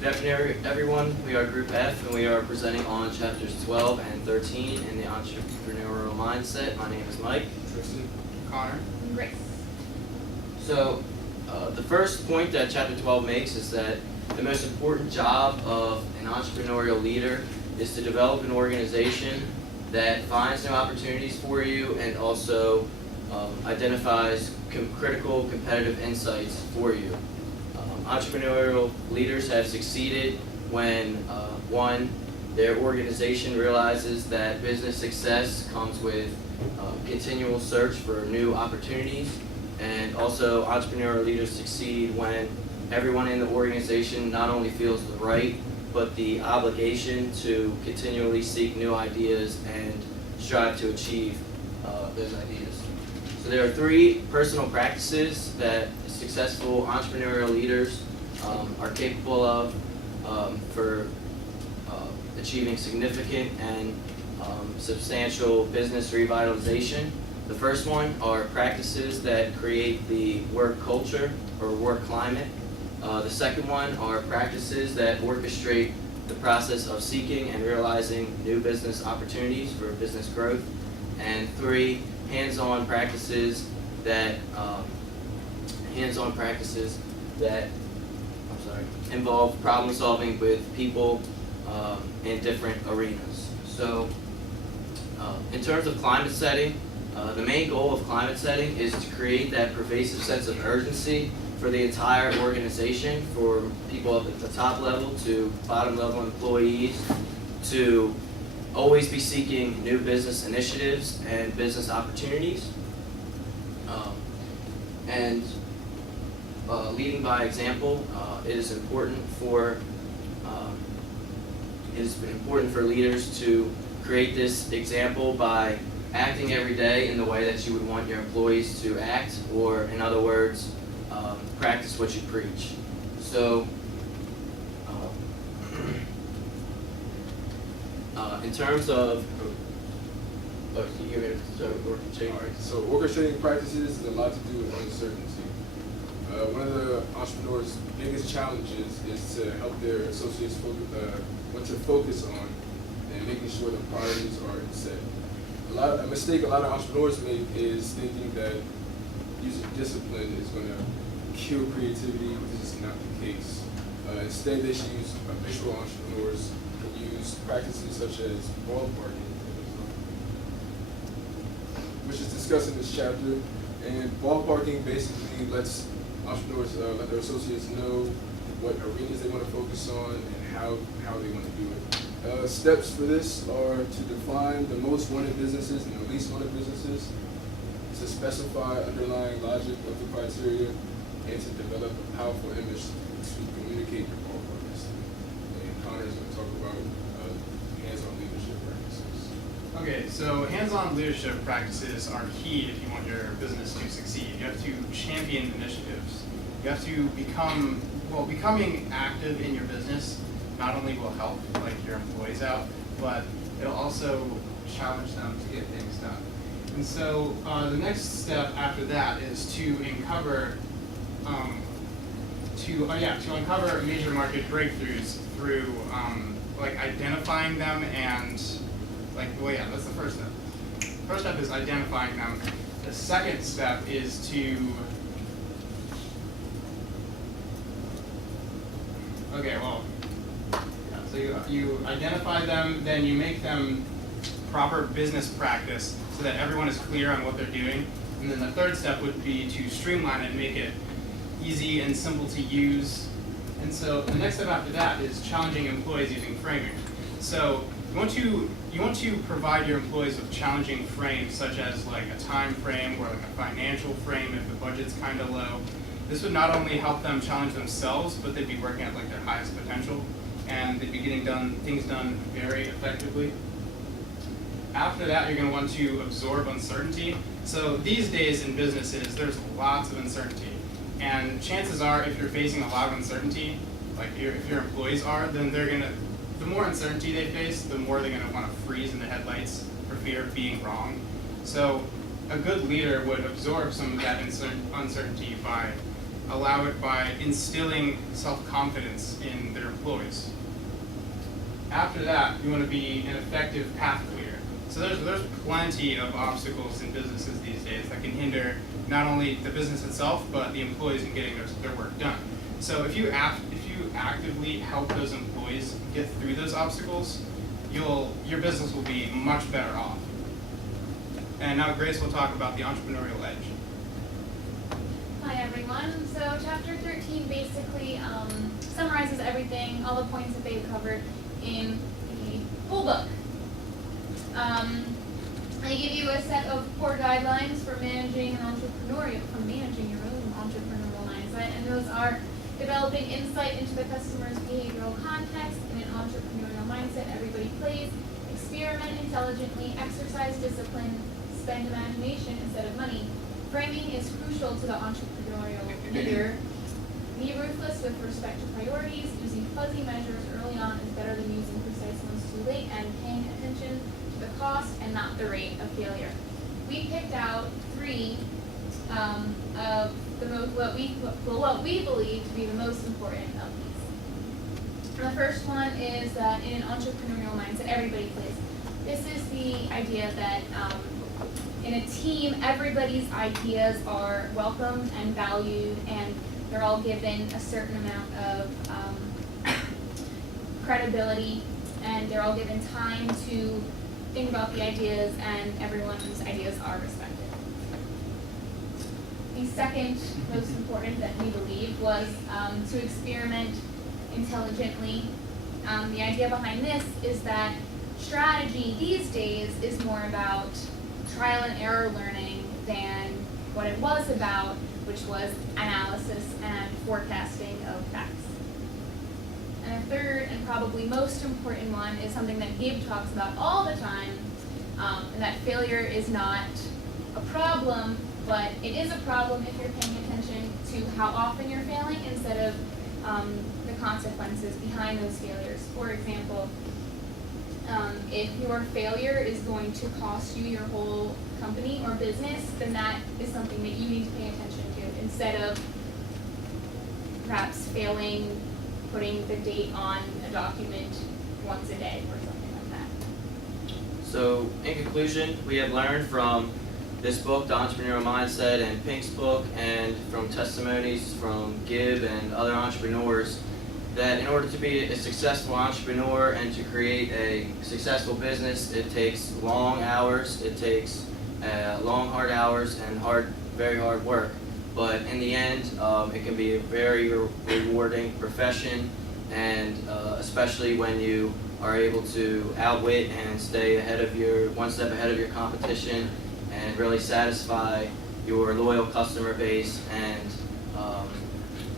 Good afternoon, everyone. We are Group F, and we are presenting on chapters 12 and 13 in the entrepreneurial mindset. My name is Mike. Tristan. Connor. Grace. So, the first point that chapter 12 makes is that the most important job of an entrepreneurial leader is to develop an organization that finds new opportunities for you and also identifies critical competitive insights for you. Entrepreneurial leaders have succeeded when, one, their organization realizes that business success comes with continual search for new opportunities, and also entrepreneurial leaders succeed when everyone in the organization not only feels the right, but the obligation to continually seek new ideas and strive to achieve those ideas. So there are three personal practices that successful entrepreneurial leaders are capable of for achieving significant and substantial business revitalization. The first one are practices that create the work culture or work climate. The second one are practices that orchestrate the process of seeking and realizing new business opportunities for business growth. And three, hands-on practices that involve problem solving with people in different arenas. So, in terms of climate setting, the main goal of climate setting is to create that pervasive sense of urgency for the entire organization, for people at the top level to bottom level employees, to always be seeking new business initiatives and business opportunities, and leading by example. It is important for leaders to create this example by acting every day in the way that you would want your employees to act, or in other words, practice what you preach. So, in terms of, So orchestrating practices has a lot to do with uncertainty. One of the entrepreneurs' biggest challenges is to help their associates what to focus on and making sure the priorities are set. A mistake a lot of entrepreneurs make is thinking that using discipline is going to kill creativity, which is not the case. Instead, they should use habitual entrepreneurs use practices such as ballparking, which is discussed in this chapter. And ballparking basically lets entrepreneurs let their associates know what arenas they want to focus on and how they want to do it. Steps for this are to define the most wanted businesses and the least wanted businesses, to specify underlying logic of the criteria, and to develop a powerful image to communicate your ballpark estimate. And Connor is going to talk about hands-on leadership practices. Okay, so hands-on leadership practices are key if you want your business to succeed. You have to champion initiatives. You have to becoming active in your business not only will help like your employees out, but it'll also challenge them to get things done. And so the next step after that is to uncover major market breakthroughs through identifying them and that's the first step. First step is identifying them. The second step is to so you identify them, then you make them proper business practice so that everyone is clear on what they're doing. And then the third step would be to streamline it and make it easy and simple to use. And so the next step after that is challenging employees using framing. So you want to provide your employees with challenging frames, such as like a time frame or like a financial frame if the budget's kind of low. This would not only help them challenge themselves, but they'd be working at like their highest potential, and they'd be getting things done very effectively. After that, you're going to want to absorb uncertainty. So these days in businesses, there's lots of uncertainty, and chances are, if you're facing a lot of uncertainty, like if your employees are, then the more uncertainty they face, the more they're going to want to freeze in the headlights for fear of being wrong. So a good leader would absorb some of that uncertainty by allow it by instilling self-confidence in their employees. After that, you want to be an effective path clearer. So there's plenty of obstacles in businesses these days that can hinder not only the business itself, but the employees in getting their work done. So if you actively help those employees get through those obstacles, your business will be much better off. And now Grace will talk about the entrepreneurial edge. Hi everyone. So chapter 13 basically summarizes everything, all the points that they've covered in the whole book. They give you a set of core guidelines for managing your own entrepreneurial mindset, and those are developing insight into the customer's behavioral context in an entrepreneurial mindset. Everybody plays, experiment intelligently, exercise discipline, spend imagination instead of money. Framing is crucial to the entrepreneurial leader. Be ruthless with respect to priorities. Using fuzzy measures early on is better than using precise ones too late, and paying attention to the cost and not the rate of failure. We picked out three of the most what we believe to be the most important of these. The first one is that in an entrepreneurial mindset, everybody plays. This is the idea that in a team, everybody's ideas are welcomed and valued, and they're all given a certain amount of credibility, and they're all given time to think about the ideas, and everyone's ideas are respected. The second most important that we believe was to experiment intelligently. The idea behind this is that strategy these days is more about trial and error learning than what it was about, which was analysis and forecasting of facts. And a third and probably most important one is something that Gabe talks about all the time, and that failure is not a problem, but it is a problem if you're paying attention to how often you're failing instead of the consequences behind those failures. For example, if your failure is going to cost you your whole company or business, then that is something that you need to pay attention to instead of perhaps failing, putting the date on a document once a day or something like that. So, in conclusion, we have learned from this book, The Entrepreneurial Mindset, and Pink's book, and from testimonies from Gib and other entrepreneurs, that in order to be a successful entrepreneur and to create a successful business, it takes long hours, it takes long, hard hours, and very hard work. But in the end, it can be a very rewarding profession, and especially when you are able to outwit and stay one step ahead of your competition, and really satisfy your loyal customer base and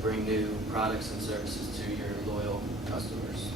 bring new products and services to your loyal customers.